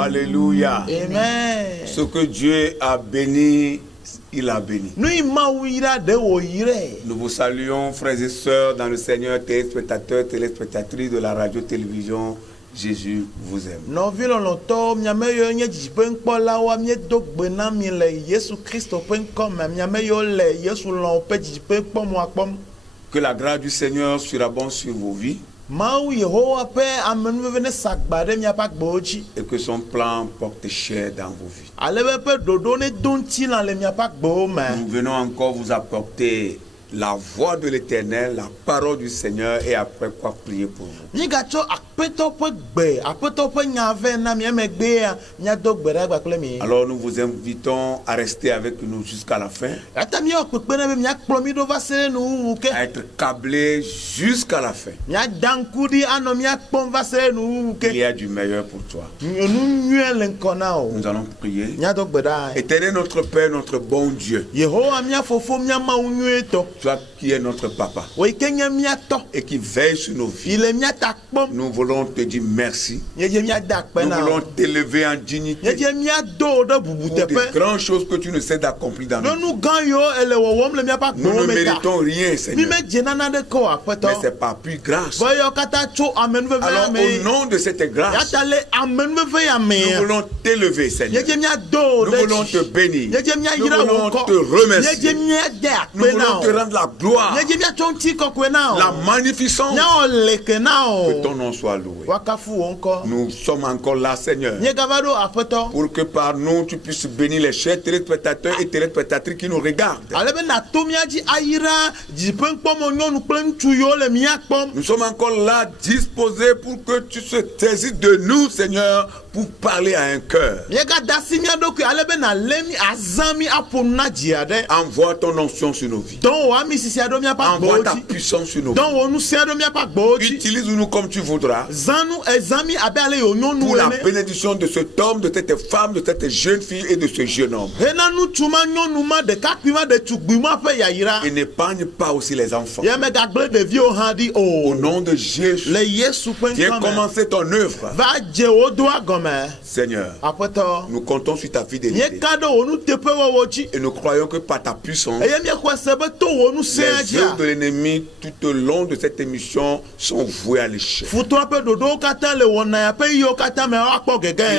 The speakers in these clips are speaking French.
Alléluia. Amen. Ce que Dieu a béni, il a béni. Nous vous saluons, frères et sœurs, dans le Seigneur, téléspectateurs, téléspectatrices de la radio-télévision. Jésus vous aime. Que la grâce du Seigneur surabonde sur vos vies. Et que son plan porte chair dans vos vies. Nous venons encore vous apporter la voix de l'Éternel, la parole du Seigneur et après quoi prier pour vous. Alors nous vous invitons à rester avec nous jusqu'à la fin, à être câblés jusqu'à la fin. Il y a du meilleur pour toi. Nous allons prier. Éternel notre Père, notre bon Dieu, toi qui es notre papa et qui veille sur nos vies, nous voulons te dire merci. Nous voulons t'élever en dignité pour des grandes choses que tu nous sais d'accomplir dans nos vies. Nous ne méritons rien, Seigneur, mais c'est par plus grâce. Alors au nom de cette grâce, nous voulons t'élever, Seigneur. Nous voulons te bénir. Nous voulons te remercier. Nous voulons te rendre la gloire, la magnificence. Que ton nom soit loué. Nous sommes encore là, Seigneur, pour que par nous tu puisses bénir les chers téléspectateurs et téléspectatrices qui nous regardent. Nous sommes encore là disposés pour que tu te saisisses de nous, Seigneur, pour parler à un cœur. Envoie ton onction sur nos vies. Envoie ta puissance sur nos vies. Utilise-nous comme tu voudras pour la bénédiction de cet homme, de cette femme, de cette jeune fille et de ce jeune homme. Et n'épargne pas aussi les enfants. Au nom de Jésus, viens commencer ton œuvre. Seigneur, nous comptons sur ta fidélité et nous croyons que par ta puissance, les œuvres de l'ennemi tout au long de cette émission sont vouées à l'échec. Il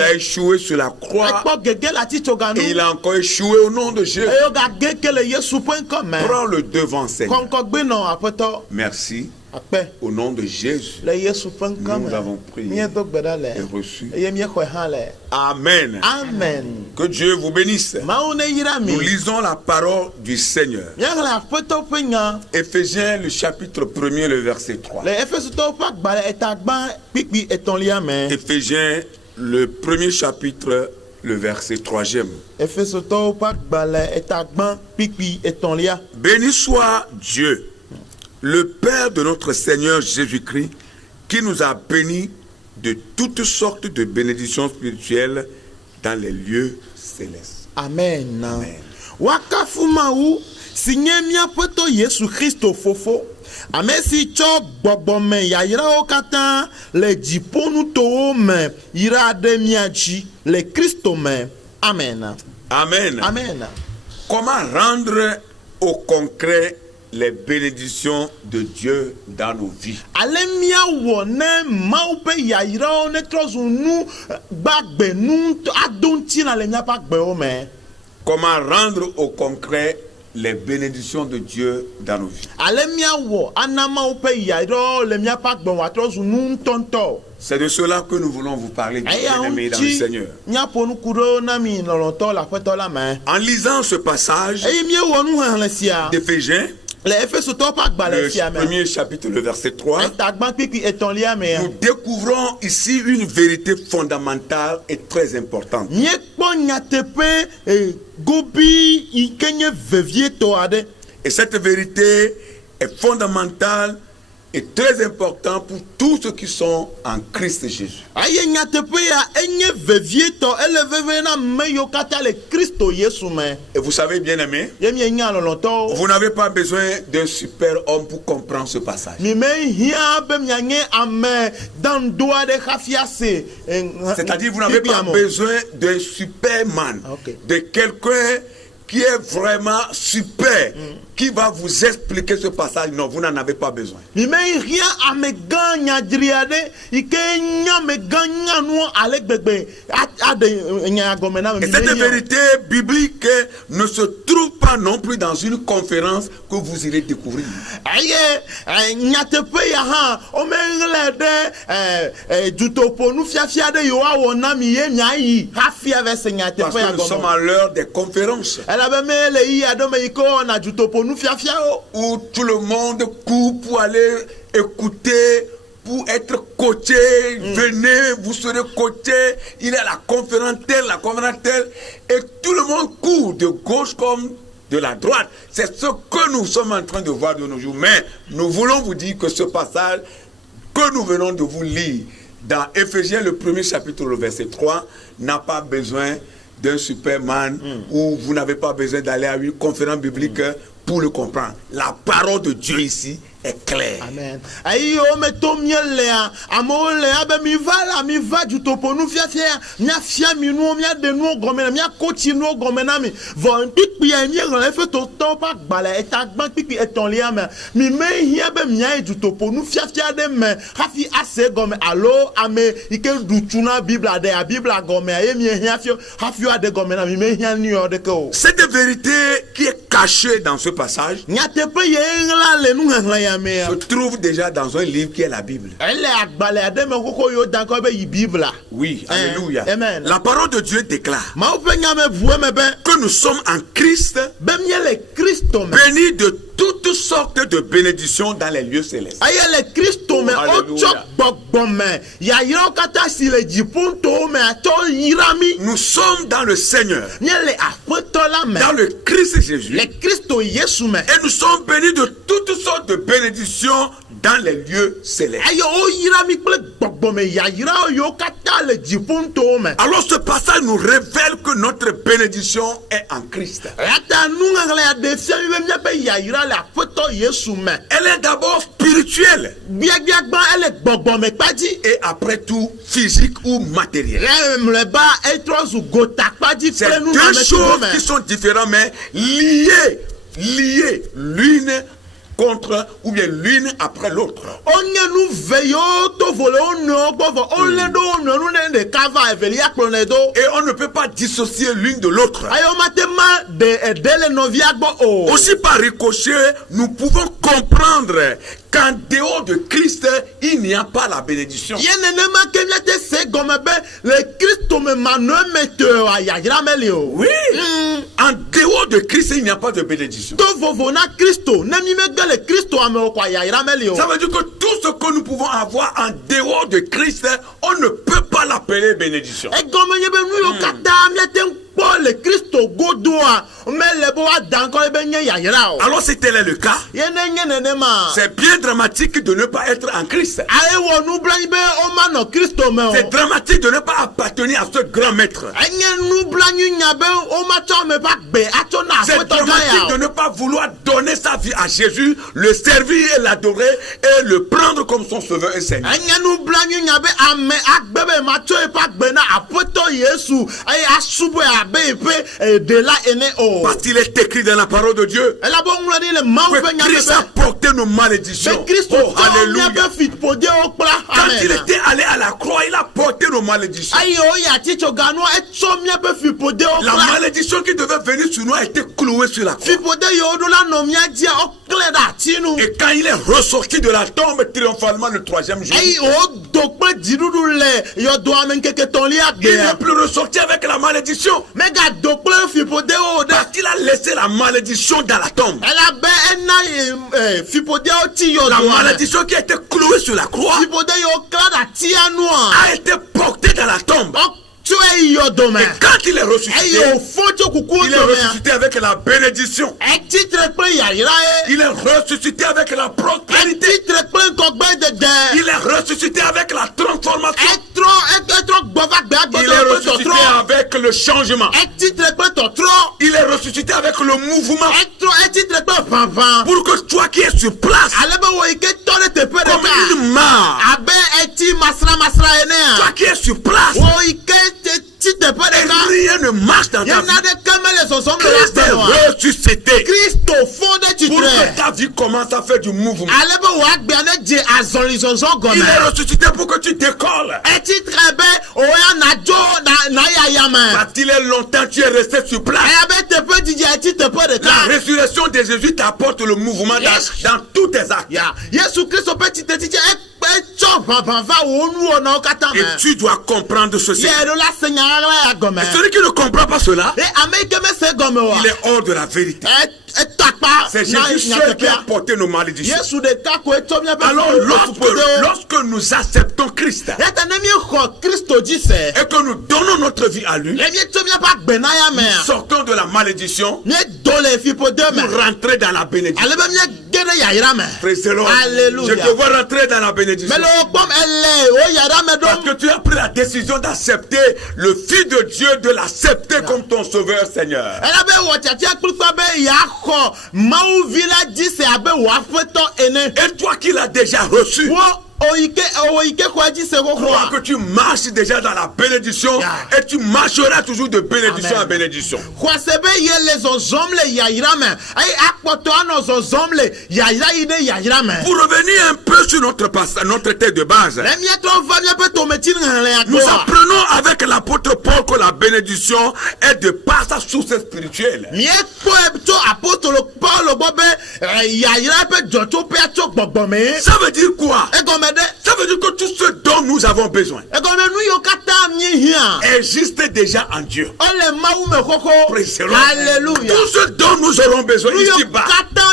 a échoué sur la croix et il a encore échoué au nom de Jésus. Prends le devant, Seigneur. Merci. Au nom de Jésus, nous avons prié et reçu. Amen. Amen. Que Dieu vous bénisse. Nous lisons la parole du Seigneur. Éphésiens, le chapitre 1er, le verset 3. Éphésiens, le premier chapitre, le verset 3e. Béni soit Dieu, le Père de notre Seigneur Jésus-Christ, qui nous a bénis de toutes sortes de bénédictions spirituelles dans les lieux célestes. Amen. Amen. Wakafumaou, signé mia poto Yesu Christo fofo. Amesi cho gbobome ya ira okata le jiponu to me ira de miachi le Christo me. Amen. Amen. Amen. Comment rendre au concret les bénédictions de Dieu dans nos vies? Alemia wone maupe ya ira one trozunu bagbe nu adonti na le mia bagbe o me. Comment rendre au concret les bénédictions de Dieu dans nos vies? C'est de cela que nous voulons vous parler, bien-aimés dans le Seigneur. En lisant ce passage d'Éphésiens, le premier chapitre, le verset 3, nous découvrons ici une vérité fondamentale et très importante. Et cette vérité est fondamentale et très importante pour tous ceux qui sont en Christ Jésus. Et vous savez, bien aimé, vous n'avez pas besoin d'un super homme pour comprendre ce passage. C'est-à-dire, vous n'avez pas besoin d'un superman, de quelqu'un qui est vraiment super, qui va vous expliquer ce passage. Non, vous n'en avez pas besoin. Et cette vérité biblique ne se trouve pas pas non plus dans une conférence que vous irez découvrir. Aye, nyatepe ya ha, omengle de jutoponu fiafia de yoa wona mi ye nyai, hafia vese nyatepe Parce ya que nous sommes à l'heure des conférences. Elle avait mis le yi adome iko na jutoponu fiafia o. Où tout le monde court pour aller écouter, pour être coaché. Venez, vous serez coaché. Il est à la conférence telle, et tout le monde court de gauche comme de la droite. C'est ce que nous sommes en train de voir de nos jours. Mais nous voulons vous dire que ce passage que nous venons de vous lire dans Éphésiens, le premier chapitre, le verset 3, n'a pas besoin d'un Superman, ou vous n'avez pas besoin d'aller à une conférence biblique pour le comprendre. La parole de Dieu ici est claire. Amen. Ayi o me to miele a amo le abe mi va jutoponu fiafia mia fia mi nu mia de nu gomena mia coach nu gomena mi von pipi ya mi ran fe to pa gbala eta gban pipi eton lia mi me hia be mia jutoponu fiafia de me hafi ase gome alo ame ike dutuna bible de a bible gome e mi hia fio hafi ade gomena mi me hia ni o de ko. Cette vérité qui est cachée dans ce passage nyatepe ye ngla le nu ngla ya se trouve déjà dans un livre qui est la Bible. Oui, alléluia. Amen. La parole de Dieu déclare que nous sommes en Christ, bénis de toutes sortes de bénédictions dans les lieux célestes. Nous sommes dans le Seigneur, dans le Christ Jésus, et nous sommes bénis de toutes sortes de bénédictions dans les lieux célestes. Alors ce passage nous révèle que notre bénédiction est en Christ. Elle est d'abord spirituelle et après tout physique ou matérielle. C'est deux choses qui sont différentes mais liées l'une contre ou bien l'une après l'autre. Et on ne peut pas dissocier l'une de l'autre. Aussi par ricochet, nous pouvons comprendre qu'en dehors de Christ, il n'y a pas la bénédiction. Oui. En dehors de Christ, il n'y a pas de bénédiction. Ça veut dire que tout ce que nous pouvons avoir en dehors de Christ, on ne peut pas l'appeler bénédiction. Alors si tel est le cas, c'est bien dramatique de ne pas être en Christ. C'est dramatique de ne pas appartenir à ce grand maître. C'est dramatique de ne pas vouloir donner sa vie à Jésus, le servir et l'adorer et le prendre comme son sauveur et Seigneur. Parce qu'il est écrit dans la parole de Dieu que Christ a porté nos malédictions. Oh, alléluia. Quand il était allé à la croix, il a porté nos malédictions. La malédiction qui devait venir sur nous a été clouée sur la croix. Et quand il est ressorti de la tombe triomphalement le troisième jour, il n'est plus ressorti avec la malédiction. Parce qu'il a laissé la malédiction dans la tombe. La malédiction qui a été clouée sur la croix a été portée dans la tombe. Et quand il est ressuscité, il est ressuscité avec la bénédiction. Il est ressuscité avec la prospérité. Il est ressuscité avec la transformation. Il est ressuscité avec le changement. Il est ressuscité avec le mouvement. Pour que toi qui es sur place, comme une mare, toi qui es sur place, et rien ne marche dans ta vie. Christ est ressuscité pour que ta vie commence à faire du mouvement. Il est ressuscité pour que tu décolles. Parce-t-il est longtemps tu es resté sur place. La résurrection de Jésus t'apporte le mouvement dans tous tes actes. Et tu dois comprendre ceci. Et celui qui ne comprend pas cela, il est hors de la vérité. C'est Jésus seul qui a porté nos malédictions. Alors lorsque nous acceptons Christ et que nous donnons notre vie à lui, nous sortons de la malédiction pour rentrer dans la bénédiction. Je te vois rentrer dans la bénédiction. Parce que tu as pris la décision d'accepter le Fils de Dieu, de l'accepter comme ton Sauveur, Seigneur. Et toi qui l'as déjà reçu, crois que tu marches déjà dans la bénédiction et tu marcheras toujours de bénédiction en bénédiction. Pour revenir un peu sur notre tête de base, nous apprenons avec l'apôtre Paul que la bénédiction est de par sa source spirituelle. Ça veut dire quoi? Ça veut dire que tout ce dont nous avons besoin existe déjà en Dieu. Alléluia. Tout ce dont nous aurons besoin ici-bas, tout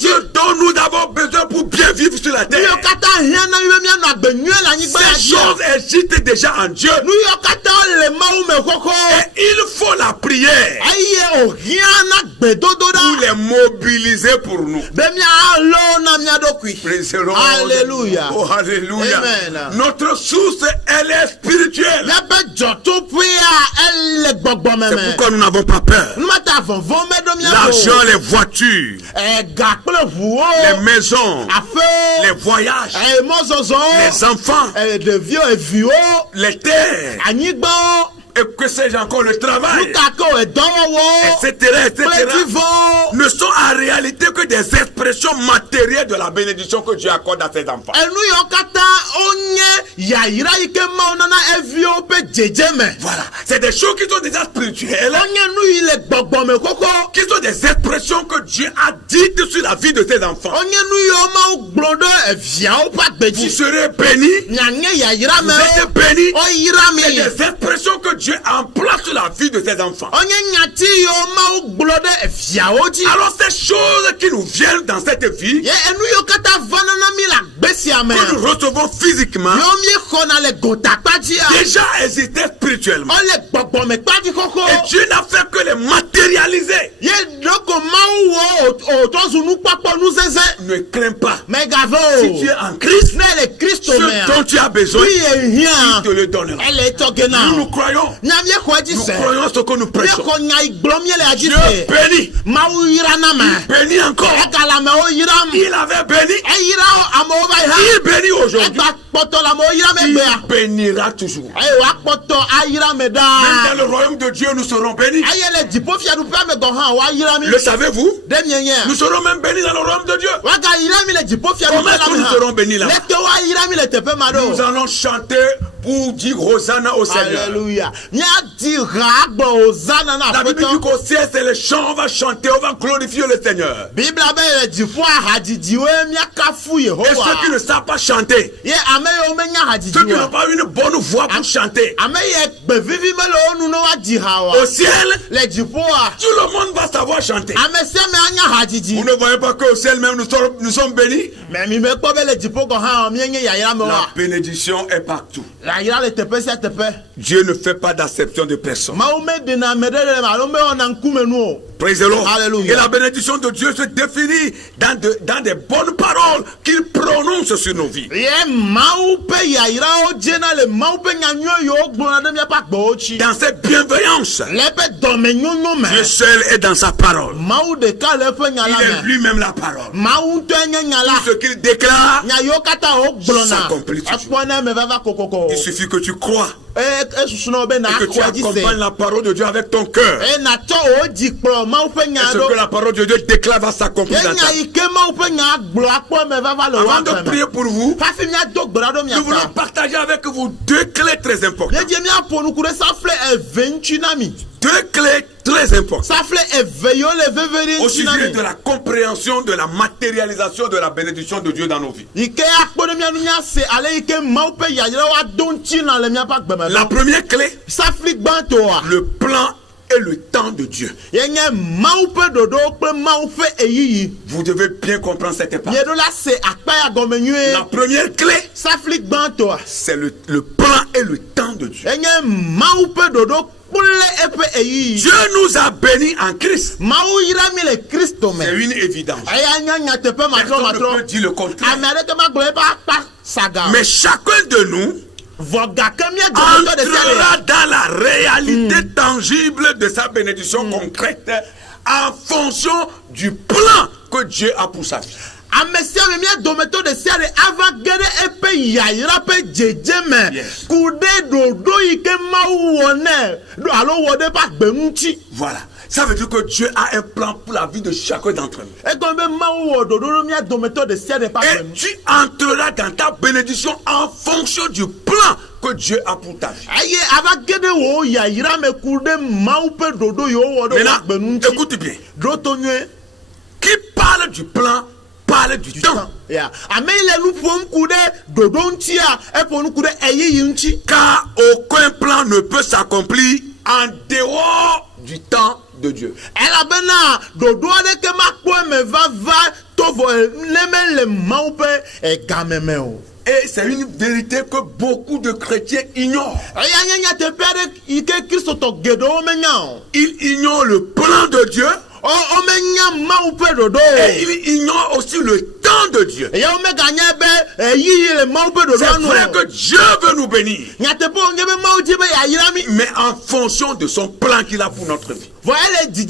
ce dont nous avons besoin pour bien vivre sur la terre, ces choses existent déjà en Dieu. Et il faut la prière pour les mobiliser pour nous. Alléluia. Oh, alléluia. Amen. Notre source, elle est spirituelle. C'est pourquoi nous n'avons pas peur. L'argent, les voitures, les maisons, les voyages, les enfants, les terres, et que sais-je encore, le travail, etc., ne sont en réalité que des expressions matérielles de la bénédiction que Dieu accorde à ses enfants. Voilà, c'est des choses qui sont déjà spirituelles, qui sont des expressions que Dieu a dites sur la vie de ses enfants. Vous serez bénis, vous êtes bénis, c'est des expressions que Dieu emploie sur la vie de ses enfants. Alors ces choses qui nous viennent dans cette vie, que nous recevons physiquement, déjà existaient spirituellement. Et Dieu n'a fait que les matérialiser. Ne crains pas. Si tu es en Christ, ce dont tu as besoin, il te le donnera. Nous croyons. Nous croyons ce que nous prêchons. Dieu bénit. Il bénit encore. Il avait béni. Il bénit aujourd'hui. Il bénira toujours. Même dans le royaume de Dieu, nous serons bénis. Le savez-vous? Nous serons même bénis dans le royaume de Dieu. Comment est-ce que nous serons bénis là? Nous allons chanter pour dire Hosanna au Seigneur. Alléluia. La Bible dit qu'au ciel, c'est les chants, on va chanter, on va glorifier le Seigneur. Et ceux qui ne savent pas chanter, ceux qui n'ont pas une bonne voix pour chanter, au ciel, tout le monde va savoir chanter. Vous ne voyez pas qu'au ciel même nous sommes bénis? La bénédiction est partout. Dieu ne fait pas d'acception de personne. Praise the Lord. Alléluia. Et la bénédiction de Dieu se définit dans des bonnes paroles qu'il prononce sur nos vies. Dans cette bienveillance, Dieu seul est dans sa parole. Il est lui-même la parole. Tout ce qu'il déclare s'accomplit toujours. Il suffit que tu crois que tu accompagnes la parole de Dieu avec ton cœur. Et ce que la parole de Dieu déclare va s'accomplir dans ta vie. Avant de prier pour vous, nous voulons partager avec vous deux clés très importantes. Deux clés très importantes au sujet de la compréhension, de la matérialisation de la bénédiction de Dieu dans nos vies. La première clé, le plan et le temps de Dieu. Vous devez bien comprendre cette partie. La première clé, c'est le plan et le temps de Dieu. Dieu nous a bénis en Christ. C'est une évidence. Personne ne peut dire le contraire. Mais chacun de nous entrera dans la réalité tangible de sa bénédiction concrète en fonction du plan que Dieu a pour sa vie. Voilà. Ça veut dire que Dieu a un plan pour la vie de chacun d'entre nous. Et tu entreras dans ta bénédiction en fonction du plan que Dieu a pour ta vie. Maintenant, écoute bien. Qui parle du plan parle du temps. Car aucun plan ne peut s'accomplir en dehors du temps de Dieu. Et c'est une vérité que beaucoup de chrétiens ignorent. Ils ignorent le plan de Dieu. Et il ignore aussi le temps de Dieu. C'est vrai que Dieu veut nous bénir, mais en fonction de son plan qu'il a pour notre vie. Et qui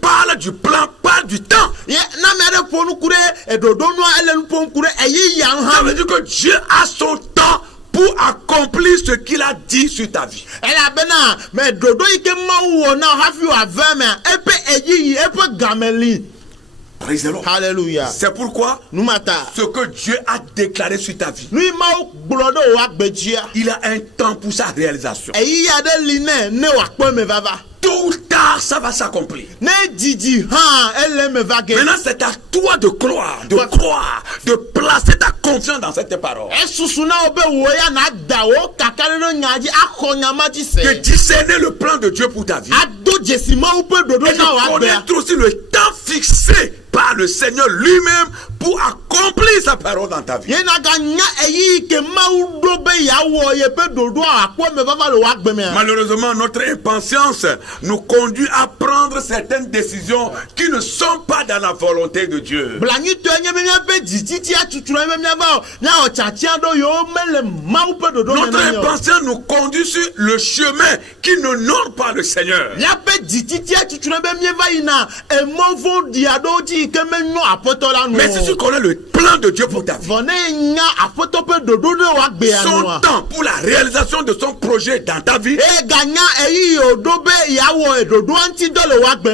parle du plan, parle du temps. Ça veut dire que Dieu a son temps pour accomplir ce qu'il a dit sur ta vie. Praise the Lord. Hallelujah. C'est pourquoi ce que Dieu a déclaré sur ta vie, il a un temps pour sa réalisation. Tôt ou tard, ça va s'accomplir. Maintenant, c'est à toi de croire, de placer ta confiance dans cette parole. De discerner le plan de Dieu pour ta vie. Et de connaître aussi le temps fixé par le Seigneur lui-même pour accomplir sa parole dans ta vie. Malheureusement, notre impatience nous conduit à prendre certaines décisions qui ne sont pas dans la volonté de Dieu. Notre impatience nous conduit sur le chemin qui n'honore pas le Seigneur. Mais si tu connais le plan de Dieu pour ta vie, son temps pour la réalisation de son projet dans ta vie,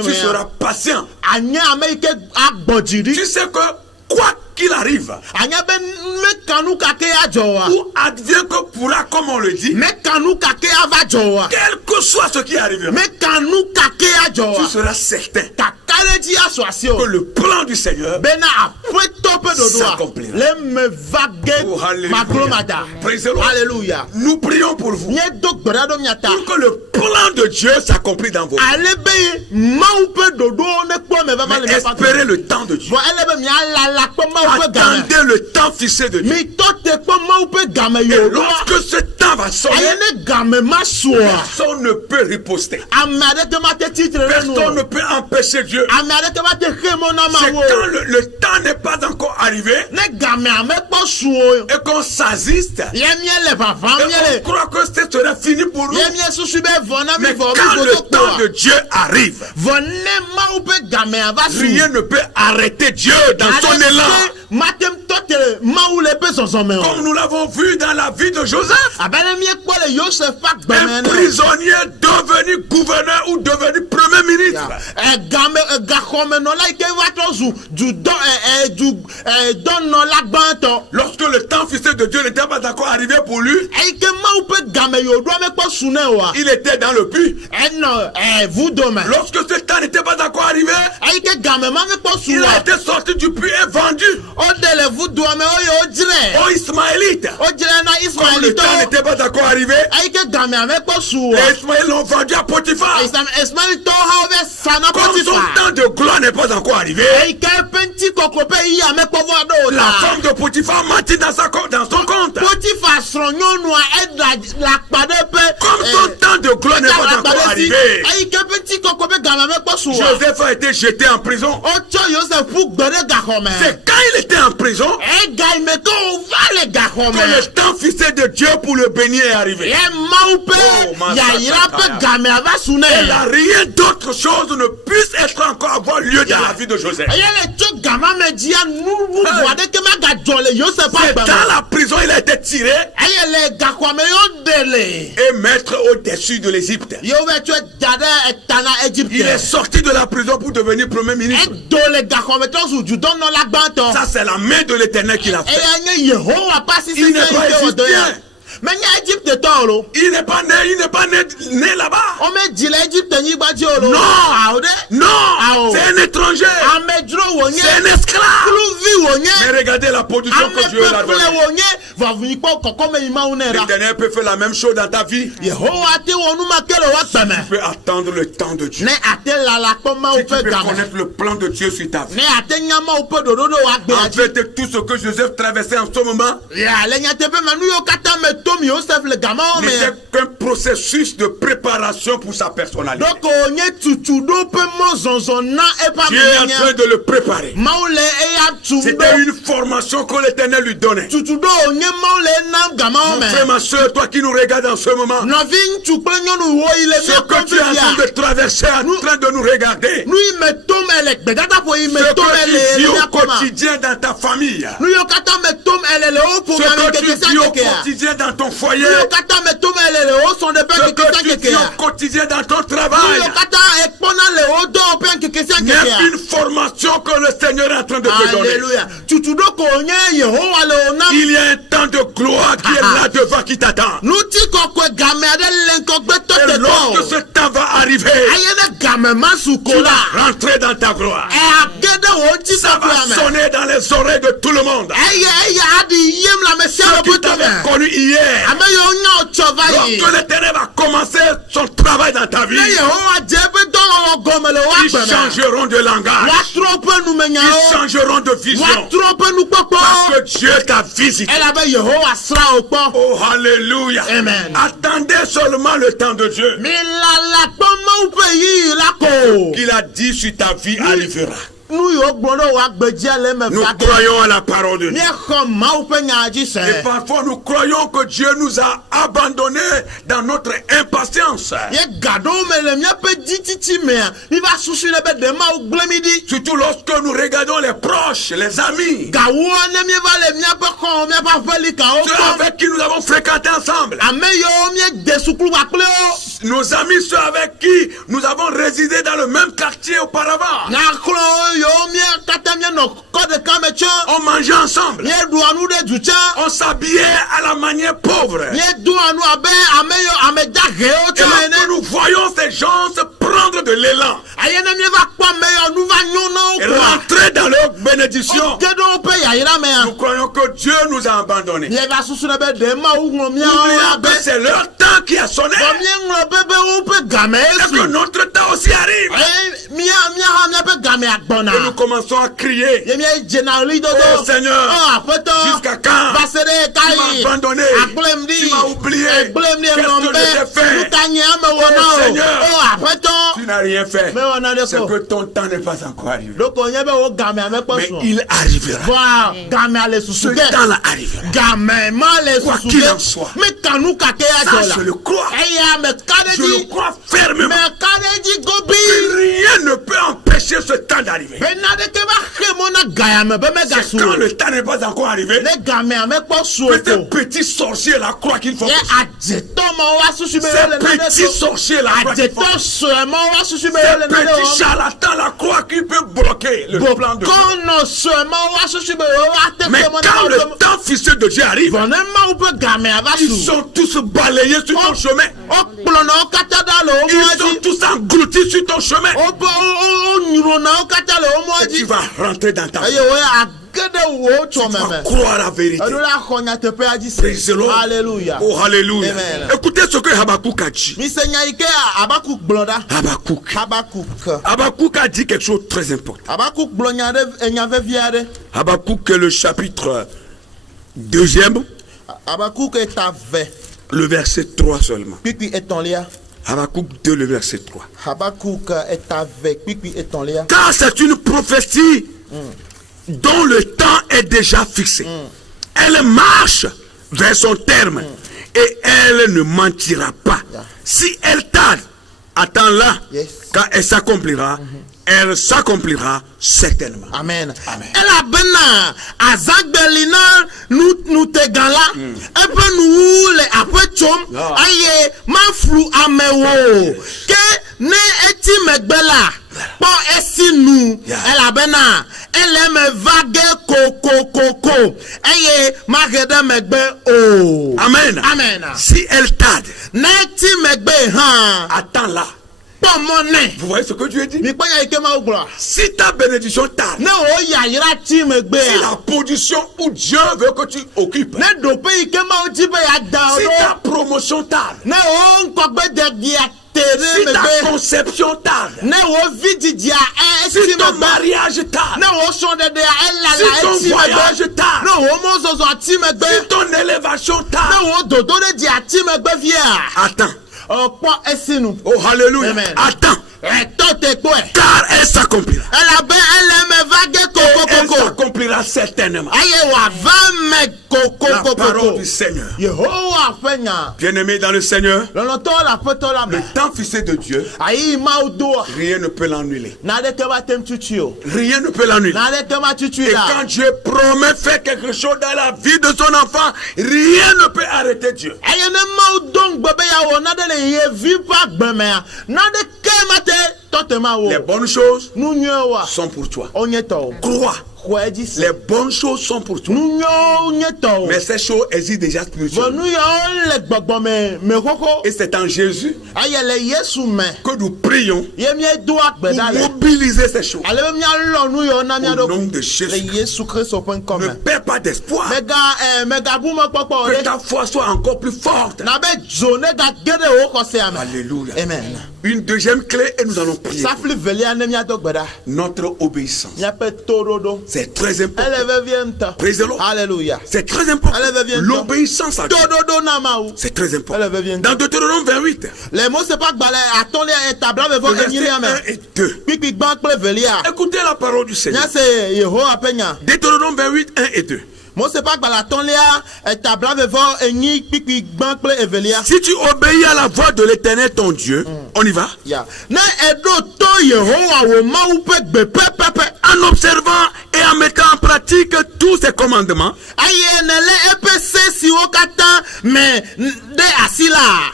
tu seras patient. Tu sais que quoi qu'il arrive, ou advient que pourra, comme on le dit, quel que soit ce qui arrivera, tu seras certain que le plan du Seigneur s'accomplira. Oh, Alléluia. Nous prions pour vous, pour que le plan de Dieu s'accomplisse dans vos vies. Mais espérez le temps de Dieu. Attendez le temps fixé de Dieu. Et lorsque ce temps va sonner, personne ne peut riposter. Personne ne peut empêcher Dieu. C'est quand le temps n'est pas encore arrivé et qu'on s'assiste et qu'on croit que ce sera fini pour nous. Mais quand le temps de Dieu arrive, rien ne peut arrêter Dieu dans son élan matem totele maule pe sonsome o. Comme nous l'avons vu dans la vie de Joseph. Abele mi ekpole Joseph pa gbeme Un no. prisonnier devenu gouverneur ou devenu premier ministre. Game gakome no la ike wato zu du don no la gbanto. Lorsque le temps fixé de Dieu n'était pas encore arrivé pour lui, Ike ma upe game yo do me po sune wa. il était dans le puits. No vous dome. Lorsque ce temps n'était pas encore arrivé, Ike game ma me po il sune. a été sorti du puits et vendu Odele vous do me o yo jire. aux Ismaélites. O jire na Comme le Ismailito. temps n'était pas encore arrivé, Ike game me po suwa. les Ismaélites l'ont vendu à Potiphar. Ismailito ha o be sana Comme son Potiphar. temps de gloire n'est pas encore arrivé, Ike penti kokope yi ame po vo do la la. femme de Potiphar mentit dans son compte. Potiphar sron nyɔnu a ɛda la kpa ɖe pe. Comme son temps de gloire n'est pas encore arrivé, Eyi ke pe ti kɔkɔ be gama me kpɔ su wa. Joseph a été jeté en prison. Otsɔ Joseph ƒu gbe ɖe gaxɔme. C'est quand il était en prison Ega yi me ke o va le que gaxɔme. le temps fixé de Dieu pour le bénir est arrivé. Ye Mawu Oh, pe yayira pe game ava su ne. Il n'y a rien d'autre chose ne puisse être encore avoir lieu dans la vie de Joseph. Eye le tso gama me dzia nu bubu aɖe ke ma gadzɔ le Joseph C'est agbe dans me. la prison il a été tiré Eye le gaxɔme yo de le. et mettre au-dessus de l'Égypte. Yo be tso da ɖe etana Egypte. Il est sorti de la prison pour devenir premier ministre. Edo le gaxɔmetɔ zu dudɔnɔ la gbãtɔ. Ça, c'est la main de l'Éternel qui l'a fait. Eya nye Yehowa pa sisi Il n'est se pas ike o do ya. égyptien. Mais nye Egypte tɔ o lo. Il n'est pas né là-bas. O me dzi le Egypte nyigba dzi o lo. Non. Awo ɖe. Non, Ah, c'est un étranger. Amedzro wo nye. C'est un esclave. Kluvi wo nye. Mais regardez la position Ame que Dieu l'a pepele donnée. wo nye. Vavuyikpɔ kɔkɔme yi mawu ne ɖa. L'Éternel peut faire la même chose dans ta vie. Yehowa te wɔ numa ke le wa gbeme. Tu peux attendre le temps de Dieu. Ne ate lala kpɔ mawu Si tu ƒe peux game. connaître le plan de Dieu sur ta vie. Ne ate nya mawu ƒe ɖoɖoɖo wa gbe En dzi. fait, tout ce que Joseph traversait en ce moment Ya le nyateƒe me nu yiwo katã me tom Joseph le gamawo me. n'était qu'un processus de préparation pour sa personnalité. Donc o nye tutuɖo ƒe mɔ zɔzɔ na eƒe Dieu est en train amenyenye. de le préparer. Mawu le eya tum C'était ɖo. une formation que l'Éternel lui donnait. Tutuɖo o nye mawu le na gamawo Mon frère, me. ma soeur, toi qui nous regardes en ce moment, Nɔvi ŋutsu kple nyɔnu wo yi le ce mía que kpɔm tu es en train fifia. de traverser, en train de nous regarder, Nu yi me tom ele gbedadaƒo yi me ce tom que ele tu vis le au mía kpɔma. quotidien dans ta famille, Nu yiwo katã me tom ele le wo ce ƒome me que tu keke sia vis au kekea. quotidien dans ton foyer, Nu yiwo katã me tom ele le wo sɔ̃ ɖe ƒe ce keke que sia tu vis kekea. au quotidien dans ton Nu travail, yiwo katã ekpɔna le wo dɔwɔƒe keke sia n'est kekea. une formation que le Seigneur est en train de te donner. Alléluia. Tutuɖo ko o nye Yehowa le o nam. Il y a un temps de gloire qui est là devant qui t'attend. Nuti kɔkɔe game aɖe le ŋgɔgbe tɔ Et te lorsque tɔ. ce temps va arriver, Eye ne game ma su ko tu la. vas rentrer dans ta gloire. Age ɖe wo ŋuti Ça va sɔƒea me. sonner dans les oreilles de tout le monde. Eye aɖi yem le ame sia Ceux ame qui ƒe t'avaient tome. connu hier, Ame yiwo nya wo tsɔ va yi. lorsque l'Éternel va commencer son travail dans ta vie, Ne Yehowa dze eƒe dɔwɔwɔ gɔme le ils woagbe me. changeront de langage. Woatrɔ woƒe Ils numenyawo. changeront de vision. Woatrɔ woƒe nukpɔkpɔ. Parce que Dieu t'a visité. Elabe Yehowa sra wo kpɔ. Oh, alléluia. Amen. Attendez seulement le temps de Dieu. Milala kpɔ Mawu ƒe yiyi la ko. Qu'il a dit sur ta vie arrivera. Nu yiwo gblɔ ɖe wo agbedzia le eme Nous fia ge. croyons à la parole de Dieu. Míexɔ Mawu ƒe nya dzi Et se. parfois nous croyons que Dieu nous a abandonnés dans notre impatience. Ye gaɖewo me le míaƒe dzitsitsi mea, míva susu ne be ɖe Mawu gblẽ mi ɖi. Surtout lorsque nous regardons les proches, les amis, Gawoa ne míeva le míaƒe xɔ, míaƒe aƒelikawo ceux kpɔm. avec qui nous avons fréquenté ensemble. Ame yiwo míede sukulu kpakple wo. Nos amis, ceux avec qui nous avons résidé dans le même quartier auparavant. Nyakplɔwo yiwo mía katã míanɔ kɔ ɖeka me tsã. On mangeait ensemble. Míeɖua nu ɖe du tsã. On s'habillait à la manière pauvre. Míedoa nu abe ame dahewo Et tsã lorsque ene. nous voyons ces gens se prendre de l'élan Eye ne míeva kpɔ ame yiwo nu va nyo na et wo koa. rentrer dans leur bénédiction, Ge ɖe woƒe yayra mea. nous croyons que Dieu nous a abandonnés. Míeva susu ne be ɖe Mawu ŋlɔ míawo Oublions abe. que c'est leur temps qui a sonné Bɔn míeŋlɔ be woƒe game et que esu. notre temps aussi arrive. Míaha míaƒe game agbɔna. Et nous commençons à crier. Ye míedzena ɣli dodo. Oh Seigneur, Oh aƒetɔ. jusqu'à quand Va se ɖe tu kayi. m'as abandonné? Agblẽm ɖi. Tu m'as oublié. Egblẽm ɖi Qu'est-ce eŋlɔm que be. je t'ai fait? Nu ka nye ame wɔ na Oh, o. Seigneur. Oh aƒetɔ. Tu n'as n'as rien fait. Mais on a des C'est quoi? que ton temps n'est pas encore arrivé. Donc on y avait au gamin avec pas Mais son. il arrivera. Voilà, gamin allait Ce sous temps-là arrivera. gamin mal Quoi qu'il en soit. mais quand nous kake ya Ça, dola. je le crois. Et ya me Je le kadeji. crois fermement. Mais kadeji gobi. Rien ne peut empêcher ce temps d'arriver. Benade ke ba khemona gaya me be me C'est gasu. quand le temps n'est pas encore arrivé. Les gamins avec pas sous. Que ces petits sorciers là croient qu'il faut. Ye ajeto ma wa susu be Ces le petits sorciers là croient qu'il faut. ajeto so ma wa susu be Ces le petits charlatans là croient qu'ils peuvent bloquer le plan de Dieu. Kono so ma wa susu be wa te Mais khemona. quand le temps fixé de Dieu arrive, Bonema ou peut gamin avec ils sont tous balayés sur ton chemin. O plono kata da lo Ils mo sont tous engloutis sur ton chemin. o nyurona o kata lo mo Et tu vas rentrer dans ta vie. ayo we agede wo cho Tu vas meme croire la vérité. adola khonya te pe aji Praise the Lord. Alléluia. Oh, alléluia. Amen. Écoutez ce que Habakkuk a dit. Mi senya ike Habakkuk blonda Habakkuk. Habakkuk A dit quelque chose de très important. Habakkuk blonya de enyave viade Habakkuk, le chapitre 2e, Habakkuk est ave le verset 3 seulement. pipi eton lia Habakkuk 2, le verset 3. Habakkuk est ave pipi eton lia Car c'est une prophétie dont le temps est déjà fixé. Elle marche vers son terme et elle ne mentira pas. Si elle tarde, attends-la. Yes. Quand elle s'accomplira, elle s'accomplira certainement. Amen. Amen. Ela bena azagbelina nu te gala ebe nu le apechom Ah. aye ma flu amewo ke ne eti megbela po esi nu Yeah. ela bena ele me vage koko aye ma gede megbe o Amen. Amen. Si elle tarde, Ne eti megbe han attends-la. pomone Vous voyez ce que Dieu dit? mi panya ike ma oglo Si ta bénédiction tarde, ne o ya yira ti megbe si la position où Dieu veut que tu occupes, ne do pe ike ma o ti be ya da si o ta promotion tarde, ne o nkɔgbe dɛgi si atere ta megbe conception tarde, ne o vididi a si esi ton megbe mariage tarde, ne o sɔndɛdɛ a si elala ton eti voyage megbe tarde, ne o mo zɔzɔ ati megbe si ton élévation tarde, ne o dodo de di ati megbe fia attends. ɔkpɔ esi nu Oh, alléluia. Amen. Attends. ɛtɔ te kpɔɛ Car elle s'accomplira. elabe eleme va ge Elle kokokoko s'accomplira certainement. aye wa va me La parole kokokoko du Seigneur. yehowa fɛ nya Bien-aimé dans le Seigneur, lɔlɔtɔ la fɛtɔ la le mɛ temps fixé de Dieu, ayi maaw do rien ne peut l'annuler. n'adeke ba tem tutu o Rien ne peut l'annuler. n'adeke ma tutu Et la. quand Dieu promet faire quelque chose dans la vie de son enfant, rien ne peut arrêter Dieu. Eye ne maaw don gbɛbɛ ya wo n'ade le ye vi pa gbɛmɛ ya n'ade ke ma te tɔte ma wo Les bonnes choses nu nyuie wa sont pour toi. o nye tɔ o Crois. xɔ edzi si Les bonnes choses sont pour toi. nu nyuiewo nye tɔ o Mais ces choses existent déjà vɔ spirituellement. nu yawo le gbɔgbɔme me koko Et c'est en Jésus eye le yesu me que nous prions ye mie do agbɛ da pour le mobiliser ces choses. ale be mialɔ nu yawo na mia Au do nom de Jésus. le yesu kristu ƒe ŋkɔ Ne me perds pas d'espoir. mega bu me kpɔkpɔ o Que de ta foi soit encore plus forte. na be dzo ne ga ge ɖe wo xɔsea me Alléluia. amen Une deuxième clé et nous allons prier. safli velia ne mia do gbe da Notre obéissance. miaƒe toɖoɖo C'est très important. ele vevie ŋutɔ Praise the Lord. Alléluia. C'est très important. Elle veut bien L'obéissance à Dieu. Toɖoɖo na mawu C'est très important. Elle veut bien Dans Deutéronome 28, le Mose ƒe agbalẽ atɔ̃lia etabla le vevɔ verset enyilia 1 me et 2. kpikpi gbã kple velia Écoutez la parole du Seigneur. nyase yehowa ƒe nya Deutéronome 28, 1 et 2. Mose ƒe agbalẽ atɔ̃lia etabla vevɔ enyi kpikpi gbã kple evelia Si tu obéis à la voix de l'Éternel ton Dieu, on y va, ya ne eɖo to yehowa wò mawu ƒe gbe pɛpɛpɛ en observant et en mettant en pratique tous ses commandements, eye nele eƒe se siwo katã me ɖe asi la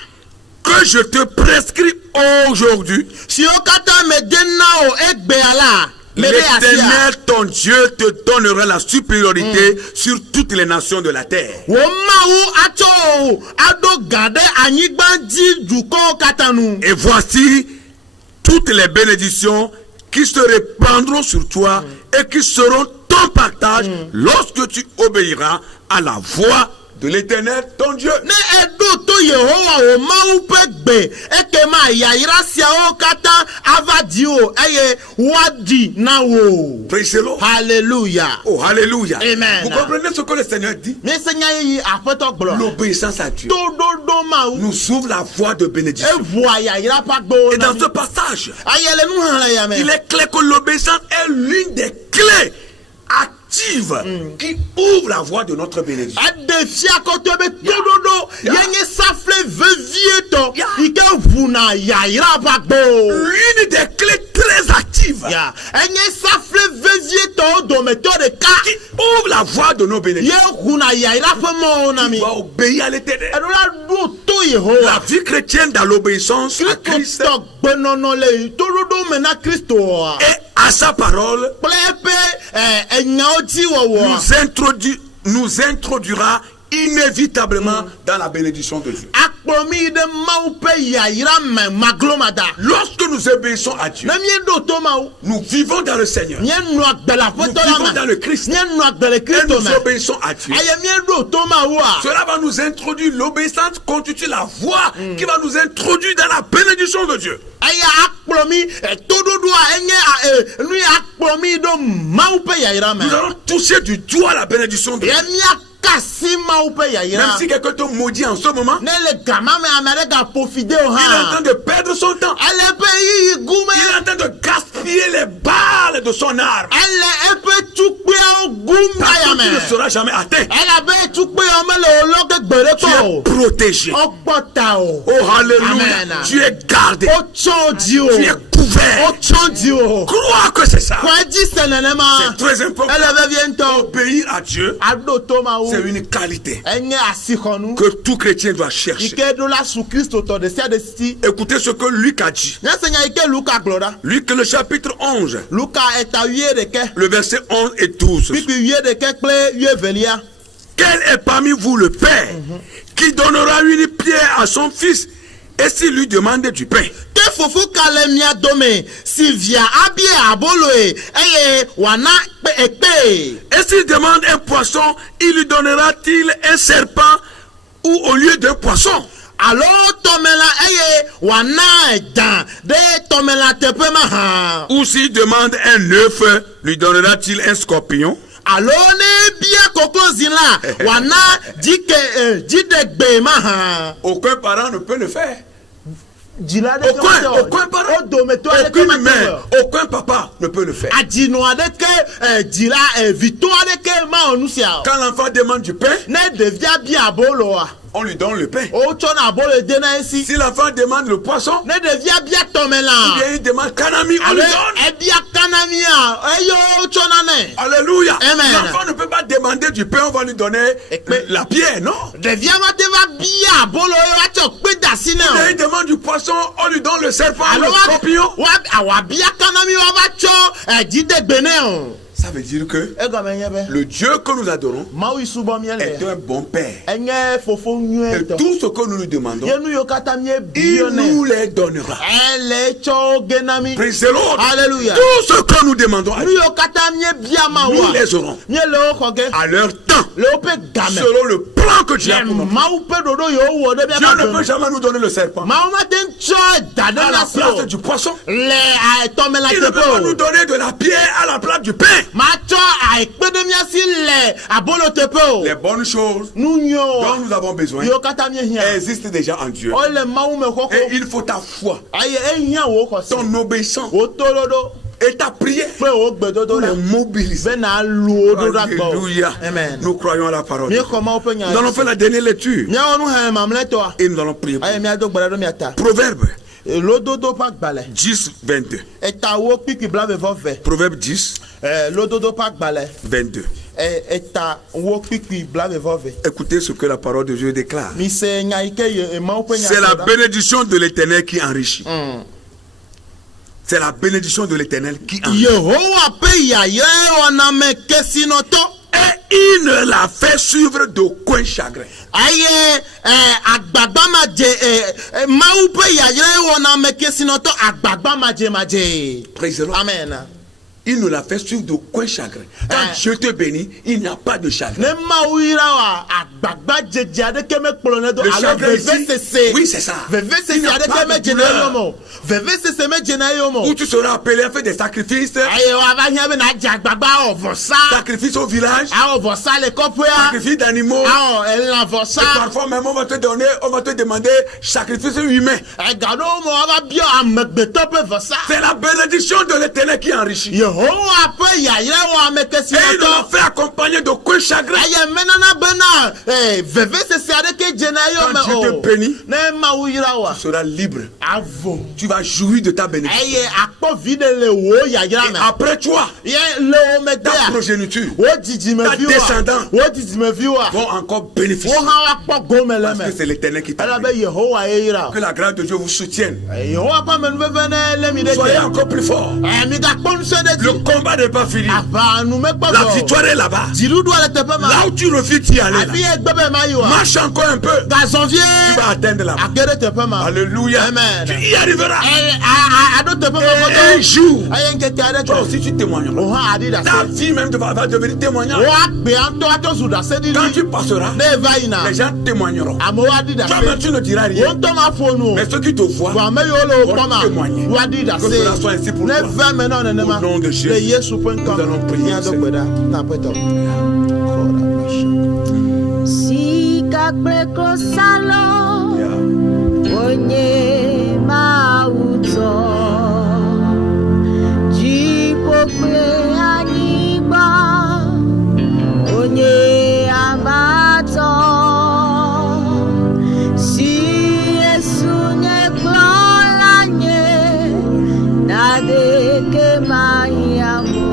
que je te prescris aujourd'hui, siwo katã me de na wo egbea la me ɖe asia. l'Éternel ton Dieu te donnera la supériorité sur toutes les nations de la terre. Wo mawu atsɔ wo aɖo gã ɖe anyigba dzi dukɔwo katã nu. Et voici toutes les bénédictions qui se répandront sur toi et qui seront ton partage lorsque tu obéiras à la voix de l'Éternel ton Dieu. Ne eɖo to yehowa wo mawu ƒe gbe eke ma yayira siawo kata avadi o eye wadi na wo. Praise the Lord. Hallelujah. Oh, hallelujah. Amen. Vous comprenez ce que le Seigneur dit? Mi senya yi apeto glo. L'obéissance à Dieu Dododo ma wo. nous ouvre la voie de bénédiction. Evu yayira pa gbo Et na. dans ce passage, Ayele nu han ya me. il est clair que l'obéissance est l'une des clés actives qui ouvre la voie de notre bénédiction. Adefia kotobe dododo yenye safle vevieto Yeah. ike vuna yayira pa gbo. L'une des clés très actives Ya, enye safle vevieto do meto de ka. qui ouvre la voie de nos Ye bénédictions. huna yayira pe mo na Tu mi. dois obéir à l'éternel. Edola do to La Yehowa. vie chrétienne dans l'obéissance à Christ Kristo gbenono le dododo mena Kristo wa. et à sa parole Plepe enya oti wo. nous introduira inévitablement dans la bénédiction de Dieu. Akpomi de maupe yayira me maglomada. Lorsque nous obéissons à Dieu, Na mi do to mau. nous vivons dans le Seigneur. Nye no agbela Nous poto vivons la dans ma. le Christ. Nye no agbele Et Kristo nous me. obéissons à Dieu. Aye mi do to mau a. Cela va nous introduire, l'obéissance constitue la voie qui va nous introduire dans la bénédiction de Dieu. Aya akplomi tododo a enye nu akplomi do maupe yayira me. Nous allons toucher du doigt la bénédiction de Dieu. Ye mi akasi maupe Même yayira. si quelqu'un te maudit en ce moment, Ne le gama me amere ga profide o il est en ha. train de perdre son temps. Elle peut y Il goume. est en train de gaspiller les balles de son arme. Elle peut tout au goum Parce que tu ne yame. seras jamais atteint. Elle a bien tout au me le loge gbere Tu es ko. protégé. Ogbota o. Oh, alléluia. Amen. Tu es gardé. O chondi o. Tu es couvert. O chondi o. Crois que c'est ça. Kwa di senenema. C'est très important. Elle va bientôt. Obéir à Dieu, Ado toma o. c'est une qualité Enye asikonu. que tout chrétien doit chercher. Ike do la sous Christ to de sia de si. Écoutez ce que Luc a dit. Nya senya ike Luka glora. Luc, le chapitre 11, Luka eta wie de ke. le verset 11 et 12. Pipi wie de ke kple wie velia. Quel est parmi vous le père qui donnera une pierre à son fils et s'il lui demande du pain? Ke fofo kale mia dome si via abie abolo eye wana pe. Et s'il demande un poisson, il lui donnera-t-il un serpent ou au lieu d'un poisson? Alors tomela eye wana dan de tomela tepe ma ha. Ou s'il demande un œuf, lui donnera-t-il un scorpion? Alors ne bia kokozi la wana dike jidegbe ma ha. Aucun parent ne peut le faire. Jila de Aucun parent, aucun humain, aucun papa ne peut le faire. Adino adeke jila vito adeke ma onusia. Quand l'enfant demande du pain, Ne devia bia abolo a. on lui donne le pain. O chona abolo de na esi. Si l'enfant demande le poisson, Ne devia bia tomela. ou bien il demande canami, on lui Ale donne. ebia kanamia eyo chona ne. Alléluia. Amen. L'enfant ne peut pas demander du pain, on va lui donner la pierre, non? Devia ma te va bia abolo e wa cho pe dasine Et il o. demande du poisson, on lui donne le serpent, le Alors scorpion. wa bia kanami wa va cho jidegbe ne o. Ça veut dire que E go me nyebe. le Dieu que nous adorons Ma wi subo mi est ele. un bon Père. Enye fofo nyu Et eto. tout ce que nous lui demandons, Yenu yo kata mi il bione. nous les donnera. Elle cho genami. Praise the Lord. Alléluia. Tout ce que nous demandons à Nu Dieu, yo kata mi bia ma nous wa. les aurons Mi le o koge. à leur temps, Le o pe game. selon le plan que Dieu a pour nous. Ma ou pe dodo yo wo de bia Dieu ma. ne peut jamais nous donner le serpent Ma ou ma ten cho dade à la na place so. du poisson. Le a tome la Il ne peut pas nous tepo. donner de la pierre à la place du pain. Ma cho a ekpe de mi asi le abolo tepo. Les bonnes choses Nu dont nyo. nous avons besoin Yo kata mi hia. existent déjà en Dieu. O le ma ou me koko. Et il faut ta foi, Aye e hia wo ko si. ton obéissance O tolodo. et ta prière Pe o gbedodo pour la. les mobiliser. Be na lu odo da gbo. Alléluia. Amen. Nous croyons à la parole. Mi ko ma o pe nya. Nous allons faire la dernière lecture Mi onu ha mamle to. et nous allons prier. Aye mi ado gbara mi ata. Proverbe Lododo pa gbale. 10, 22. Eta wo kiki blave vove. Proverbe 10, Lododo pa gbale. 22. Eta wo kiki blave vove. Écoutez ce que la parole de Dieu déclare. Mi se nya ike ye ma o pe nya. C'est la bénédiction de l'Éternel qui enrichit. C'est la bénédiction de l'Éternel qui enrichit. Yehowa pe ya ye ona me kesinoto. Et il ne la fait suivre d'aucun chagrin. Aye agbagba ma je ma ou pe ya ye ona me kesinoto agbagba ma je. Praise the Lord. Amen. il nous l'a fait suivre de quoi chagrin. Quand Dieu te bénit, il n'y a pas de chagrin. Le chagrin ici, oui, c'est ça. Il n'y a pas de douleur. Où tu seras appelé à faire des sacrifices. Sacrifices au village. Sacrifices d'animaux. Et parfois même on va te demander sacrifice humain. C'est la bénédiction de l'Éternel qui enrichit. Et il nous a fait accompagner de quoi chagrin. Quand Dieu te bénit, tu seras libre. Tu vas jouir de ta bénédiction. Et après toi, ta progéniture, ta descendance vont encore bénéficier. Parce que c'est l'Éternel qui t'a béni. Que la grâce de Dieu vous soutienne. Soyez encore plus fort. Le combat n'est pas fini. La victoire est là-bas. Là où tu refuses d'y aller, marche encore un peu. Tu vas atteindre là-bas. Alléluia. Tu y arriveras. Et un jour, toi aussi tu témoigneras. Ta vie même va devenir témoignage. Quand tu passeras, les gens témoigneront. Toi-même tu ne diras rien. Mais ceux qui te voient vont témoigner. Que cela soit ainsi pour toi. Au nom de Jésus, nous allons prier. Si kakpreko salo onye mauto jipokwe anyigba onye amato si esunye klolanye nadeke mayamu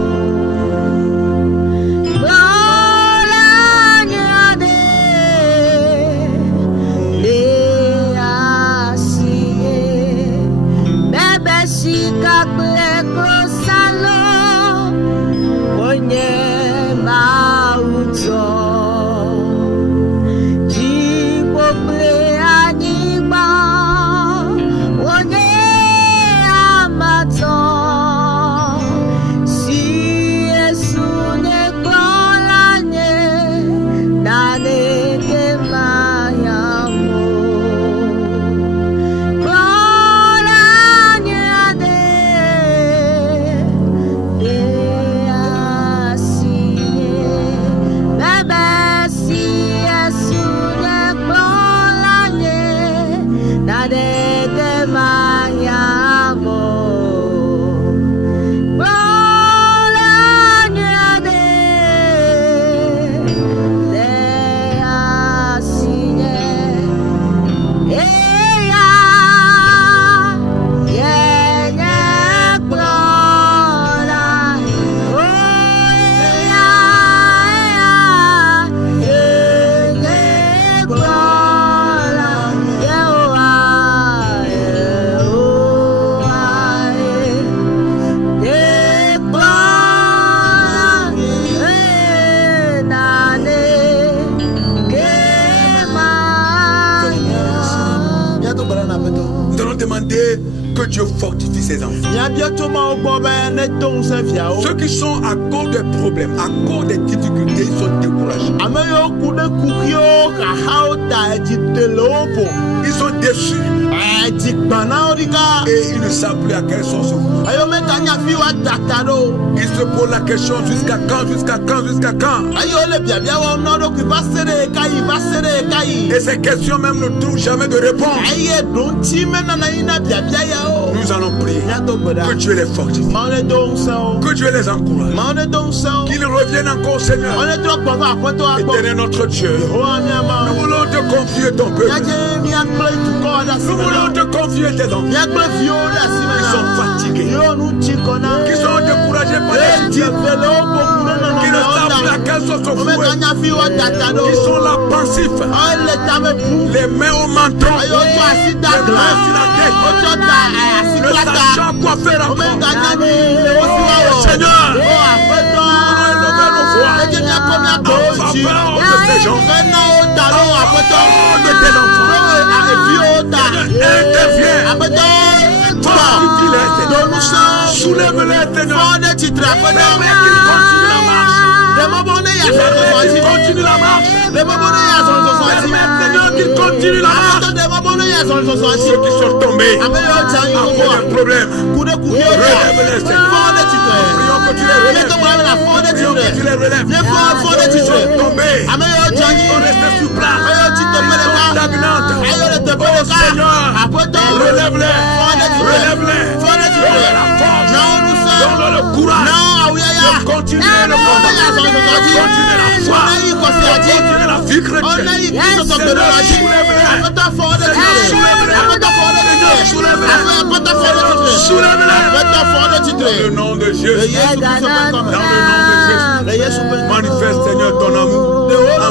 Que Dieu fortifie ses enfants. Ceux qui sont à cause des problèmes, à cause des difficultés, ils sont découragés. Ils sont déçus. Et ils ne savent plus à quelle sauce se vouer. Ils se posent la question jusqu'à quand, jusqu'à quand, jusqu'à quand. Et ces questions même ne trouvent jamais de réponse. Nous allons prier. Que Dieu les fortifie. Que Dieu les encourage. Qu'ils reviennent encore au Seigneur. Éternel notre Dieu. Nous voulons te confier ton peuple. Nous voulons te confier tes enfants. Ils sont fatigués. Qui sont découragés par les situations. Qui ne savent plus à quelle sauce se vouer. Qui sont là pensifs. Les mains au menton. Les mains sur la tête. Ne sachant quoi faire encore. Seigneur, nous voulons élever nos voix en faveur de ces gens. En faveur de tes enfants. Interviens. Fortifie-les. Soulève-les, Seigneur. Fondé titre après Permets qu'ils continuent la marche. Continue la marche. Permets, Seigneur, qu'ils continuent la marche. Ceux qui sont tombés à cause des problèmes, relève-les, Seigneur. Prions que tu les relèves. Prions que tu les relèves. Ceux qui sont tombés, qui sont restés sur place, stagnantes. Oh Seigneur, relève-les. Relève-les. Donne la force. Donne le courage de continuer le combat, de continuer la foi, de continuer la vie chrétienne. Soulève-les. Dans le nom de Jésus. Dans le nom de Jésus. Manifeste, Seigneur, ton amour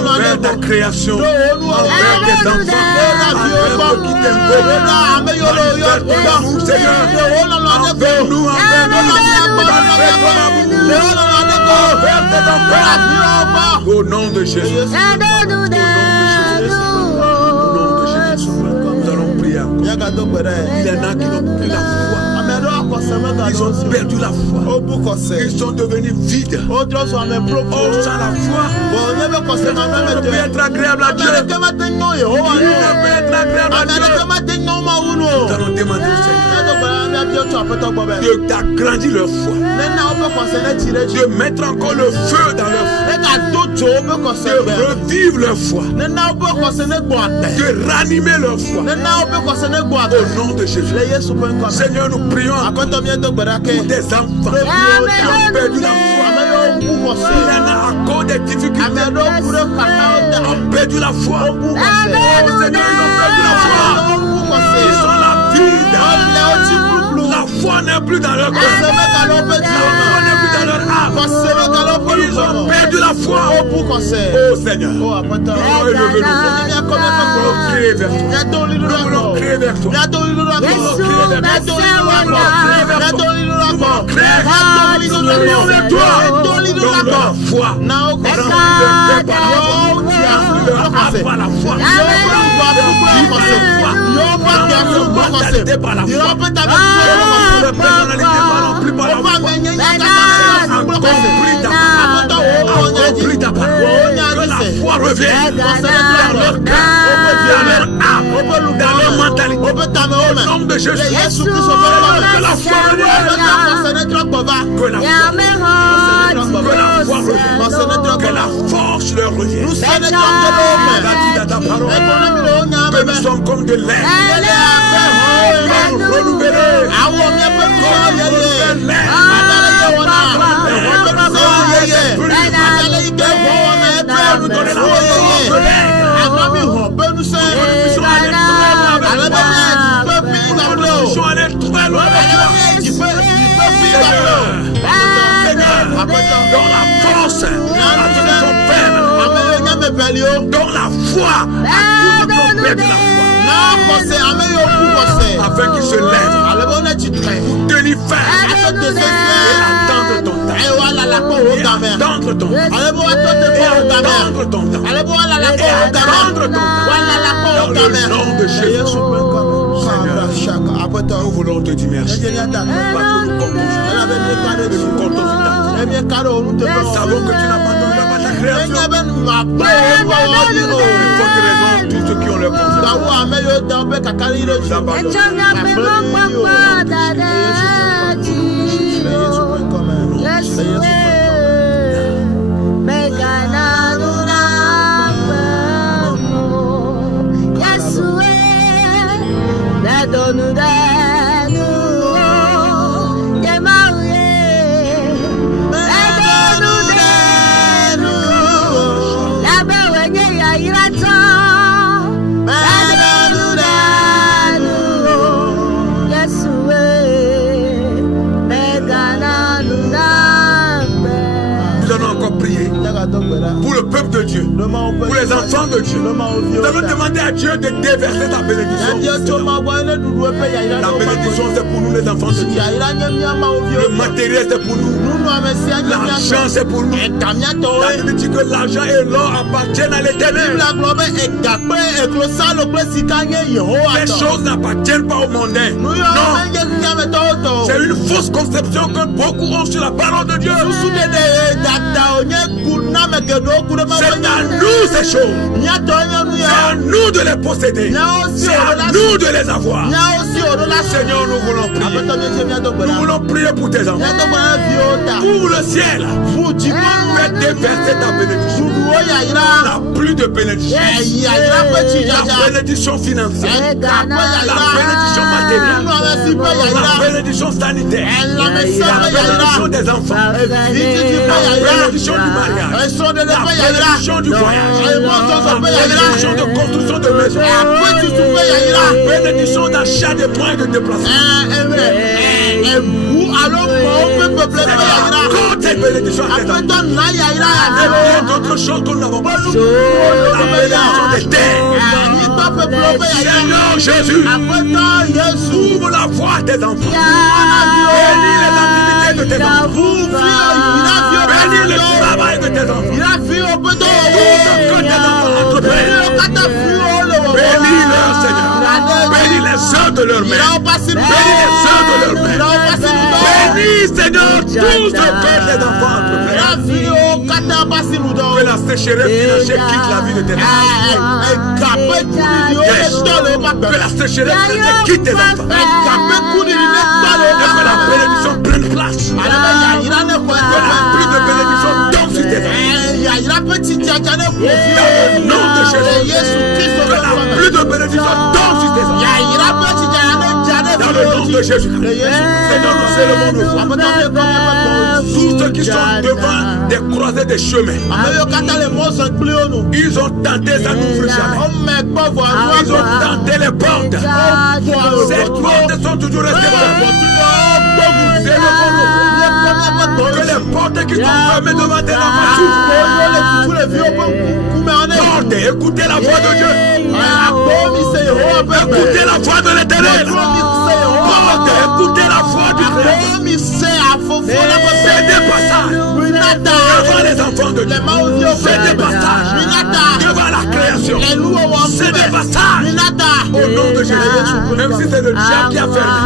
envers ta création, envers tes enfants, envers ceux qui t'aiment beaucoup. Manifeste ton amour, Seigneur, envers nous, envers nos enfants. Au nom de Jésus. Nous allons prier encore. Il y en a qui n'ont plus la foi. Ils ont perdu la foi. Ils sont devenus vides. Oh, sans la foi, il ne peut être agréable à Dieu. Il ne peut être agréable à Dieu. Nous allons demander au Seigneur de t'agrandir leur foi, de mettre encore le feu dans leur foi, de revivre leur foi, de ranimer leur foi. Au nom de Jésus. Seigneur, nous prions pour des enfants qui ont perdu la foi. Il y en a à cause des difficultés, ont perdu la foi. Oh Seigneur, ils ont perdu la foi. Ils sont la vie. La foi n'est plus dans leur cœur. La foi n'est plus dans leur âme. Ils ont perdu la foi. Oh Seigneur, nous crier vers toi. Nous voulons crier vers toi. Donne la foi. Que la foi revienne dans leur cœur, dans leur âme, dans leur mentalité. Au nom de Jésus, que la foi revienne. Que la force leur revienne. Tu as dit dans ta parole que nous sommes comme de l'air. Dans la force, dans la foi, afin qu'il se lève pour tenir ferme et attendre ton temps. Dans le nom de Jésus. Nous voulons te dire merci. Nous comptons sur ta. Nous savons que tu n'abandonneras pas ta création. Pour tes raisons, tous ceux qui ont leur confiance. Pour le peuple de Dieu, pour les enfants de Dieu, nous allons demander à Dieu Dieu de déverser ta bénédiction. La bénédiction c'est pour nous les enfants de Dieu. Le matériel c'est pour nous. L'argent c'est pour nous. La Bible dit que l'argent et l'or appartiennent à l'Éternel. Les choses n'appartiennent pas au mondain. Non. C'est une fausse conception que beaucoup ont sur la parole de Dieu. C'est à nous ces choses. C'est à nous de les posséder. C'est à nous de les avoir. Seigneur, nous voulons prier. Nous voulons prier pour tes enfants. Pour le ciel. Fais déverser ta bénédiction. La pluie de bénédiction. La bénédiction financière. La bénédiction matérielle. La bénédiction sanitaire. La bénédiction des enfants. La bénédiction du mariage. La bénédiction du voyage. La bénédiction de construction de maison. La bénédiction d'achat de moyens de déplacement. Quand cette bénédiction a été d'autres choses que nous n'avons pas. La bénédiction des terres. Seigneur Jésus, ouvre la voie à tes enfants. Bénis les activités de tes enfants. Bénis le travail de tes enfants. Tout ce que tes enfants entreprennent. Bénis-leur, Seigneur. Bénis les œuvres de leurs mains. Bénis les œuvres de leurs mains. Bénis, Seigneur, tout ce que tes enfants entreprennent. Que la sécheresse financière quitte la vie de tes enfants. Que la sécheresse financière quitte tes enfants. Et que la bénédiction prenne place. Que la pluie de bénédiction tombe sur tes enfants. Dans le nom de Jésus. Que la pluie de bénédiction tombe sur tes enfants. Dans le nom de Jésus. Seigneur, nous élevons nos voix. Tous ceux qui sont devant des croisées des chemins, ils ont tenté, ça n'ouvre jamais. Ils ont tenté les portes. Ces portes sont toujours restées fermées. Élevons nos voix. Que les portes qui sont fermées devant tes enfants s'ouvrent. Écoutez la voix de Dieu. Écoutez la voix de l'Éternel. Écoutez la voix du Créateur. C'est des passages devant les enfants de Dieu. C'est des passages devant la création. C'est des passages au nom de Jésus. Même si c'est le diable qui a fermé.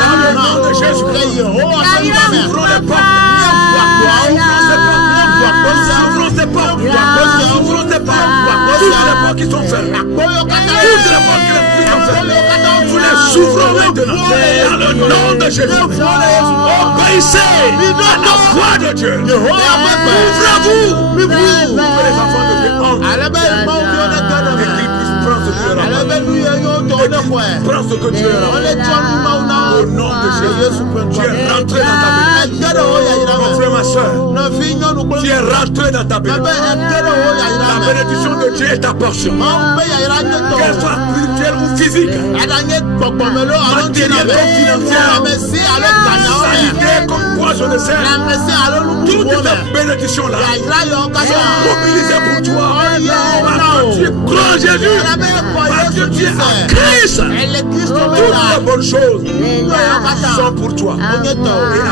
Dans le nom de Jésus. Ouvrons les portes. Ouvrons ces portes. Ouvrons ces portes. Toutes les portes qui sont fermées. Toutes les portes qui sont fermées. Vous les ouvrons maintenant. Dans le nom de Jésus. Obéissez à la voix de Dieu. Ouvrez-vous. Que les enfants de Dieu entrent. Et qu'ils puissent prendre ce que Dieu leur a. Prends ce que Dieu leur a. Au nom de Jésus. Tu es rentré dans ta bénédiction. Mon frère, ma soeur. Tu es rentré dans ta bénédiction. La bénédiction de Dieu est ta portion. Qu'elle soit spirituelle ou physique. Matérielle comme financière. Sanitaire comme quoi je le sais. Toutes ces bénédictions-là sont mobilisées pour toi. Parce que tu crois en Jésus. Parce que tu es en Christ. Toutes les bonnes choses sont pour toi. Et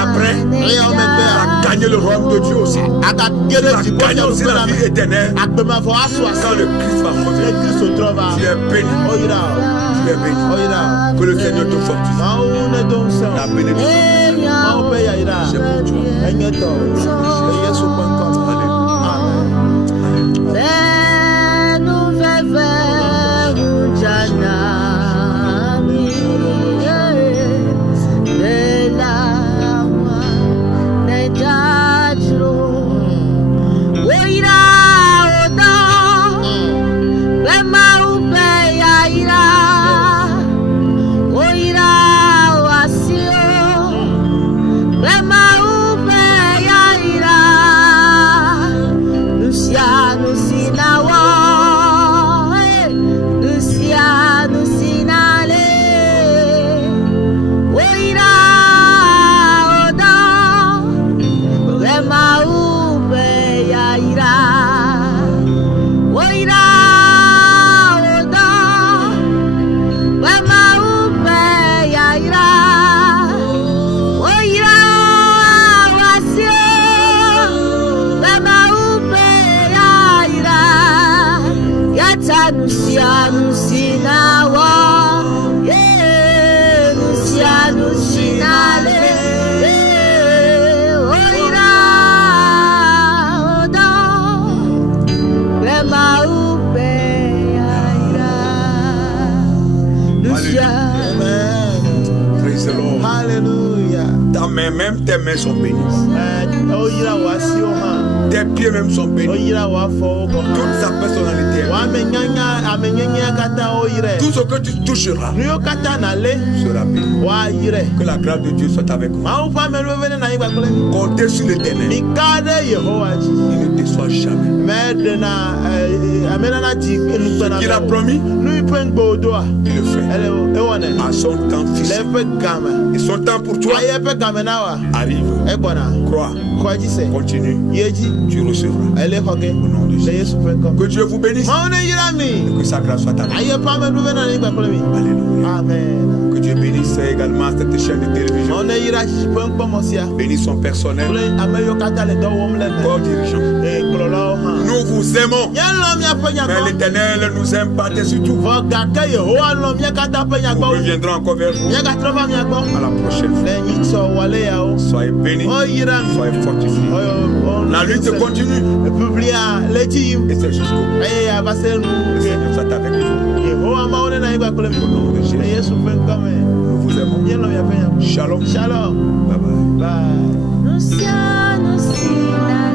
après, tu vas gagner le royaume de Dieu aussi. Tu vas gagner aussi la vie éternelle. Quand le Christ va revenir, tu es béni. Tu es béni. Que le Seigneur te fortifie. La bénédiction, c'est pour toi. Luciano Sina Nusinawa, yeah, Nusinale, yeah, Oira, Odo, Lema Upe, Aira, Lucia. Praise the Lord. Hallelujah. Ta main, même tes mains sont bénies. Oyira wa si o ha. Tes pieds même sont bénis. Oyira wa fo ko. Toute sa personnalité. Wa amenyanya kata oyire. Tout ce que tu toucheras Nuyo kata na le sera béni. wa yire. Que la grâce de Dieu soit avec vous. Ma ufa me lo vene na igba kole mi. Comptez sur l'Éternel. Mi kade Yehowa ji. Il ne déçoit jamais. Me de na amena na ti enu pe na. Il a promis. Nu pe ngbo do a. Il le fait. Ele e wona. À son temps fils. Le pe game. Et son temps pour toi Aye pe game na wa. arrive. E gbona. Crois. Ko ji se. Continue. Yeji. Tu recevras. Ele hoke. Au nom de Le Jésus. Yesu pe ko. Que Dieu vous bénisse. Ma one yira mi. Et que sa grâce soit avec Aye pa me lo vene na igba kole mi. vous. Alléluia. Amen. Que Dieu bénisse également cette chaîne de télévision. On yira ji pe npo mo sia. Bénisse son personnel. Kule ameyo kata le do wom le me. Corps dirigeant. E klolo ha. Nous vous aimons. Yan lo mi afa nya Mais ko. l'Éternel nous aime par-dessus tout. Vo ga ke Yehowa lo mi kata pe nya Nous ko. reviendrons encore vers vous Nya ga trova mi ko. à la prochaine fois. Le nyi so wale ya o. Soyez bénis. O yira mi. Soyez fortifiés. La lutte continue. Publia leji. Et c'est jusqu'au bout. E abase Le nu. Seigneur soit avec vous. Yehowa ma one na igba kole mi. Au nom de Jésus. Yesu pe nkame. Nous vous aimons. Yan lo mi afa nya ko. Shalom. Shalom. Bye bye. Bye. Nusia, Nusina.